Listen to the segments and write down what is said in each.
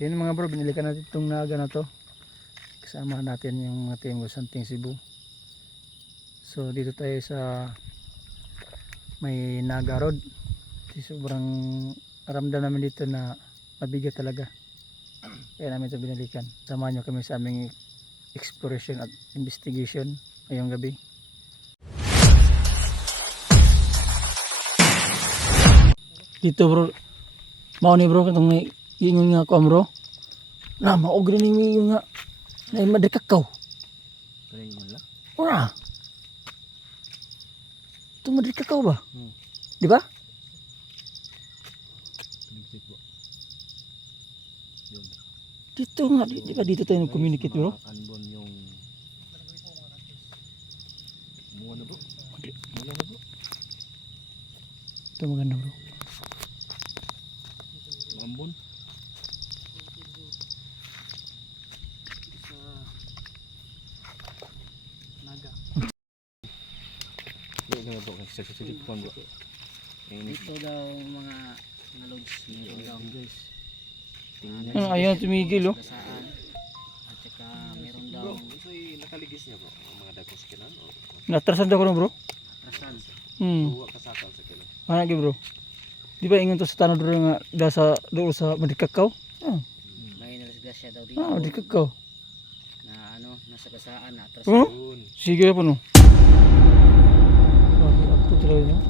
Yun mga bro, binilikan natin itong naga na to. Kasama natin yung ating Santing Cebu. So dito tayo sa may Naga Road. Sobrang ramdam namin dito na mabigat talaga. Kaya namin ito binalikan. Samahan nyo kami sa aming exploration at investigation ngayong gabi. Dito bro, mao ni bro katong ingon nga ko bro. Na maog rin yung nga na madikakaw. Kaling mo lang. Ora. Ito madikakaw ba? Di ba? Dito nga, di ba dito tayo nag-communicate bro? Kanbon yung muna na bro. Muna na bro. Ito maganda bro. Ambon. Naga. Hindi nga bro, kasi bro. Dito daw mga loads meron daw guys. Tingnan Ano, ayaw tumigil oh. Kasaan. At saka meron daw Bro, soy nakaligis niya bro. Ang mga dagos kinan o. Natrasan daw ko no bro. rasan. Tuwa kasakal sa kilo. Ano gi bro? Di ba ingon to sa tanod bro nga da sa doon sa madikakaw? May nalasgasya daw dito. Ah, madikakaw. Na ano, nasa kasaan na atrasan. Oh? Yun. Sige po no. Ako talaga niya.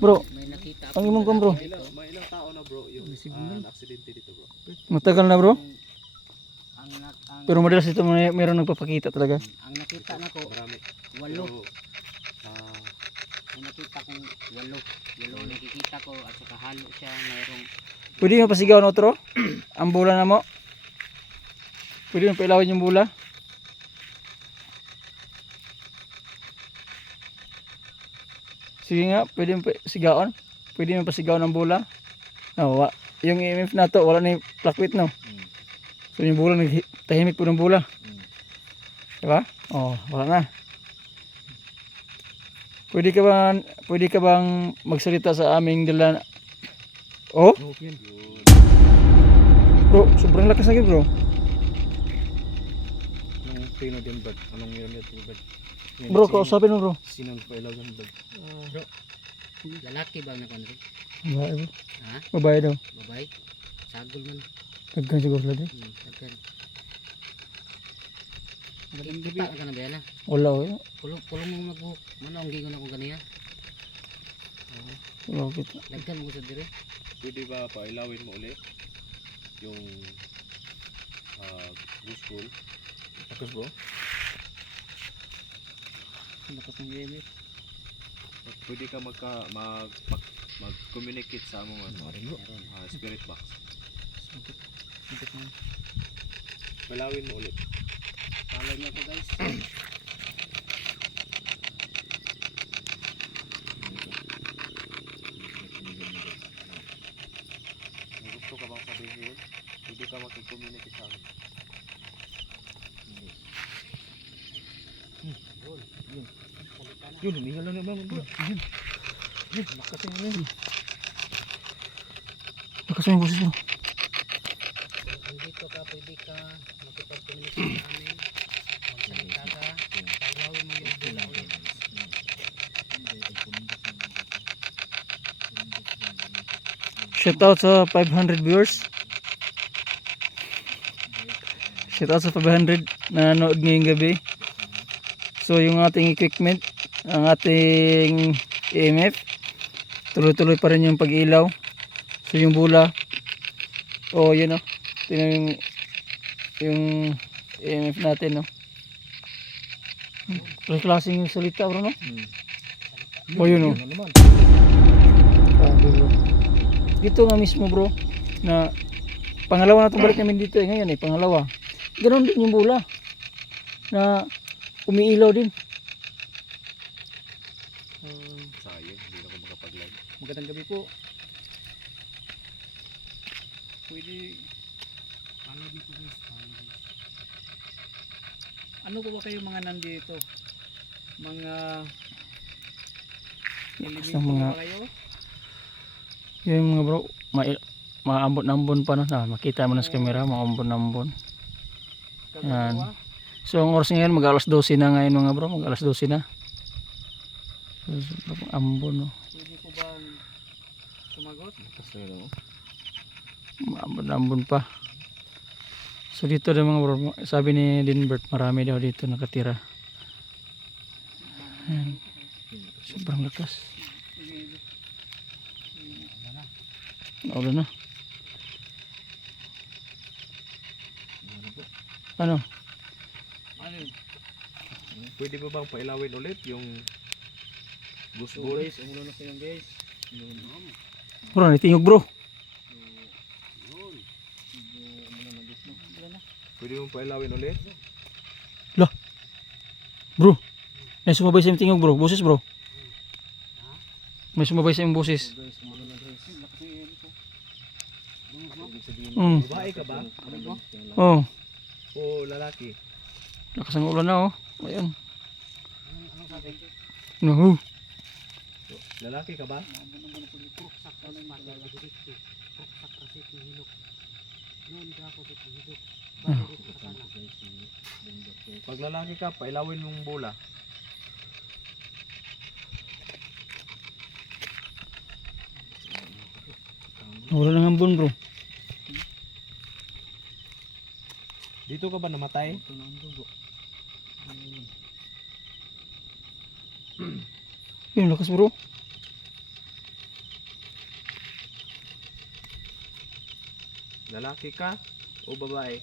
Bro, may nakita ang imong kon, bro. May ilang tao na bro yung aksidente dito bro. Matagal na bro. Ang Pero madalas ito mayroong nagpapakita talaga. ang nakita nako Marami. 8. Pero, May nakita kong 8. 8 nakikita ko at saka halo siya mayroong Pwede mo pasigaw no otro? Ang bula na mo. Pwede mo pailawin yung bula. Sige nga, pwede mo sigaon. Pwede mo pasigaw ng bula. No, yung EMF na to, wala na yung plakwit no. So yung bula, tahimik po ng bula. Diba? Oh, wala na. Pwede ka bang magsalita sa aming dala? Oh? yun. Bro, sobrang lakas lagi bro. Anong pino din bag? Anong meron dito bag? Bro, kausapin mo bro. Sinong pailaw din bag? bro. Lalaki ba na kanto? Babae bro. Ha? Babae daw. Babay? Sagol man. Nagkan siguro sila din. Daghan. Kita ka na ba yan? Wala ko yun. Pulong mo magbuhok. Mano ang gingon ako ganiya? Wala ko kita. Daghan mo sa dire. Pwede ba pailawin mo ulit yung school? Tapos bro? Nakapang gamit. Pwede ka mag-communicate sa among spirit box. Sakit na. Palawin mo ulit. Follow niyo ko guys. Kung gusto ka bang sabihin, pwede ka mag-communicate sa amin. Yun, huminga lang naman bro. Yun, lakas yun. Lakas mo yung boses mo. Kung dito ka pwede ka makipag-communicate sa amin. Magsalita ka. Paglawin mo yung bula ulit. Shout out sa 500 viewers. Shout out sa 500 na nanood ngayong gabi. So yung ating equipment, ang ating EMF, tuloy-tuloy pa rin yung pag-ilaw. So yung bula, oh yun o, tingnan yung EMF natin no. Klaseng yung salita bro no. Oh yun o. Grabe bro. Dito nga mismo bro, na pangalawa na itong balik namin dito ngayon pangalawa. Ganoon din yung bula na umiilaw din. Sayang, hindi na ako makapag-live. Magandang gabi po. Pwede follow dito guys. Ano po ba kayo mga nandito? Mga Lakas ng mga kayo? yung mga bro, mga ambon-ambon pa no. Makita mo na sa camera, mga ambon-ambon. Yan. So ang oras ngayon mag alas 12 na ngayon mga bro, mag alas 12 na. So, ambon no. Pwede ko bang sumagot? Kasero. Ambon-ambon pa. So dito din mga bro, sabi ni Dinbert, marami daw dito nakatira. Yan. Sobrang lakas. Naulan na. Ano? Ano yun? Pwede mo bang pailawin ulit yung gusbol? Guys, umulan na kayo guys. Bro, natingog bro. Pwede mo pailawin ulit? Bro. May sumabay sa yung tingog bro. Boses bro. May sumabay sa yung boses. Babae ka ba? Oh. O lalaki? Lakas ang ulan na oh. Ayan. No. Lalaki ka ba? Pag lalaki ka, pailawin mong bola. Wala nang ambon bro. Dito ka ba namatay? Yun, lakas bro. Lalaki ka o babae?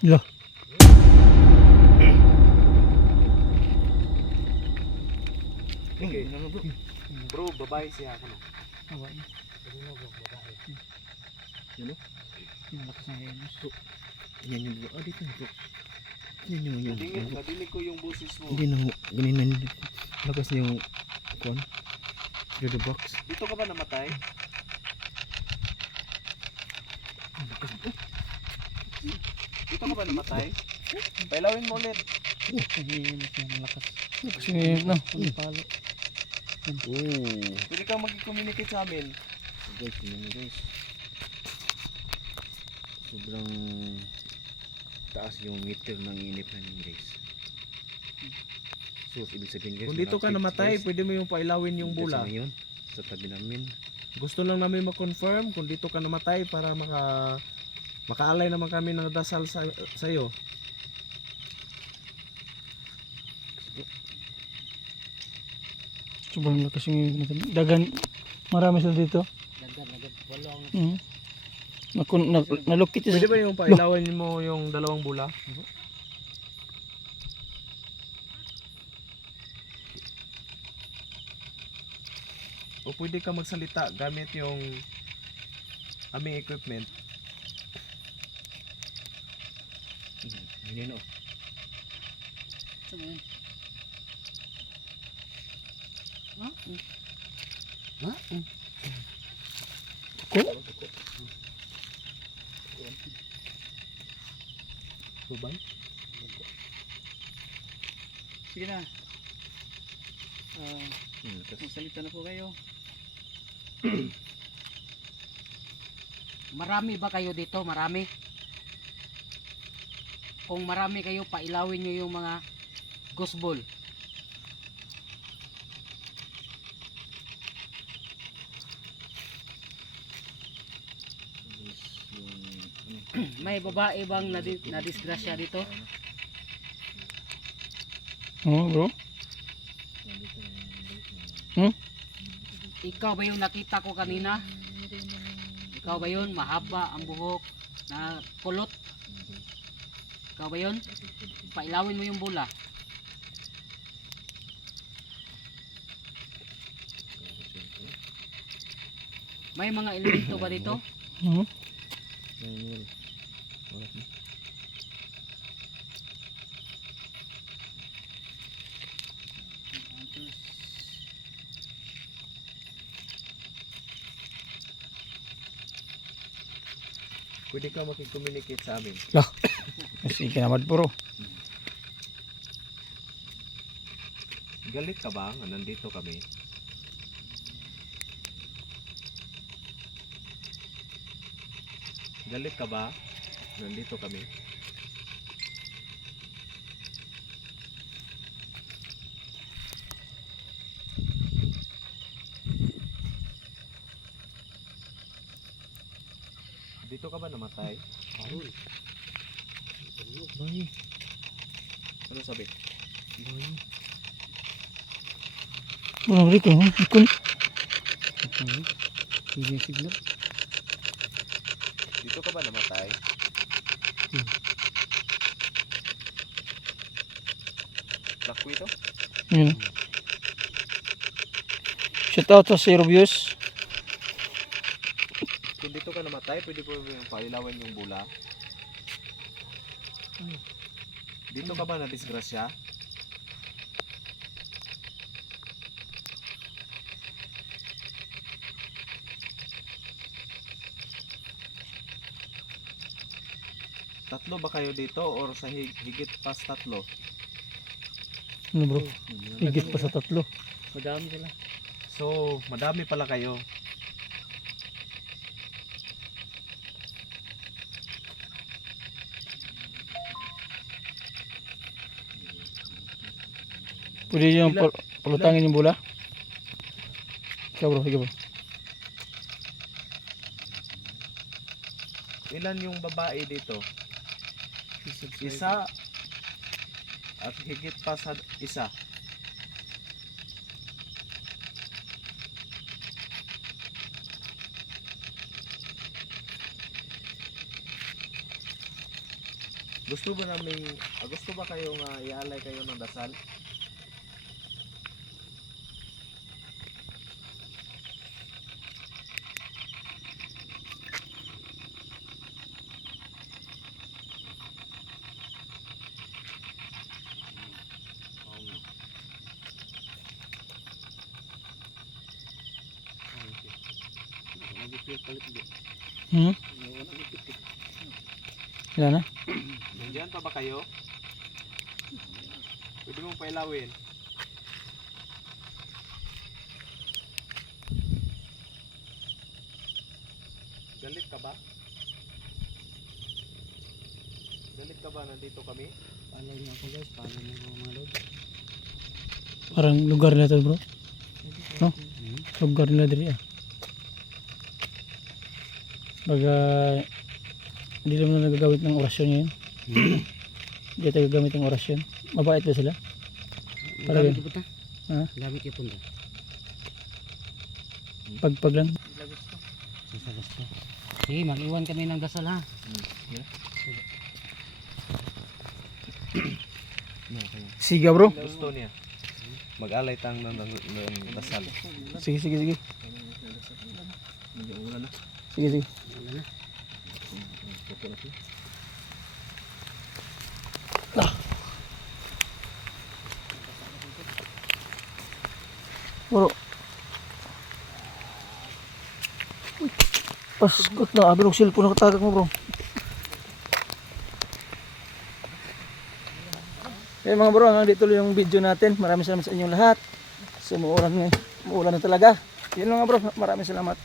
Lah. Okay. Bro, babae siya ako. Lakas na yan. Yan yung bro. Dito na bro. Yan yung Nadinig ko yung boses mo. hindi na ganun na lakas niya yung kon. Through the box. Dito ka ba namatay? Dito ka ba namatay? Pailawin mo ulit. Lakas ngayon no. Palo. Pwede kang mag-communicate sa amin. Guys, yun guys. Sobrang taas yung meter ng init namin guys. So, ibig sabihin guys, Kung dito ka namatay, pwede mo yung pailawin yung bola. Ngayon, sa tabi namin. Gusto lang namin ma-confirm kung dito ka namatay para makaalay naman kami ng dasal sa iyo. Sobrang lakas yung dagan. Marami sila dito. Wala ang Mm. Nalukit Pwede ba yung pailawin mo yung dalawang bola? O pwede ka magsalita gamit yung aming equipment. Hindi no. Ko? Subay? Sige na. Magsalita na po kayo. Marami ba kayo dito? Marami? Kung marami kayo, pailawin nyo yung mga gusbol. May babae bang nadisgrasya dito? Oo bro. Ikaw ba yung nakita ko kanina? Ikaw ba yun? Mahaba ang buhok na kulot? Ikaw ba yun? Pailawin mo yung bola. May mga elemento ba dito? pwede ka makikommunicate sa amin. Lah. Sige naman bro. Galit ka ba nga nandito kami? Galit ka ba? Nandito kami. Dito ka ba namatay? Ay, Ano sabi? walang rito. Ikon. Hindi signal. Dito ka ba namatay? Lakwi to? Yun. Shout out sa Zero Views. Kung dito ka namatay, pwede po yung pailawan yung bula. Dito ka ba na disgrasya? Tatlo ba kayo dito or sa higit pas tatlo? Ano bro? Higit pa sa 3. Madami sila. So, madami pala kayo. Pwede yung palutangin yung bola. Ikaw bro, ikaw bro. Ilan yung babae dito? Isa at higit pa sa isa. Gusto ba kayo nga ialay kayo ng dasal? Hmm? Yan na. Nandiyan pa ba kayo? Pwede mong pailawin. Galit ka ba? Galit ka ba nandito kami? Paalay niyo ako guys, paalay niyo ako mga lord. Parang lugar nila to bro. No? Lugar nila diri ah. Baga hindi naman nagagamit ng orasyon ngayon. Hindi tayo gagamit ng orasyon. Mabait ba sila? Para Gamit yun. yung punta. Ha? Gamit yung punta. Pagpag lang. Sa gusto. Sige, mag-iwan kami ng dasal ha. Siga bro. Gusto niya. Mag-alay tang ng dasal. Sige, sige, sige. Sige, sige. Wala na. Bro. Uy, paskot na. Abilog cellphone nakatagak mo bro. Okay mga bro, hanggang dito lang yung video natin. Maraming salamat sa inyong lahat. So, muulan na talaga. Yun lang mga bro, maraming salamat.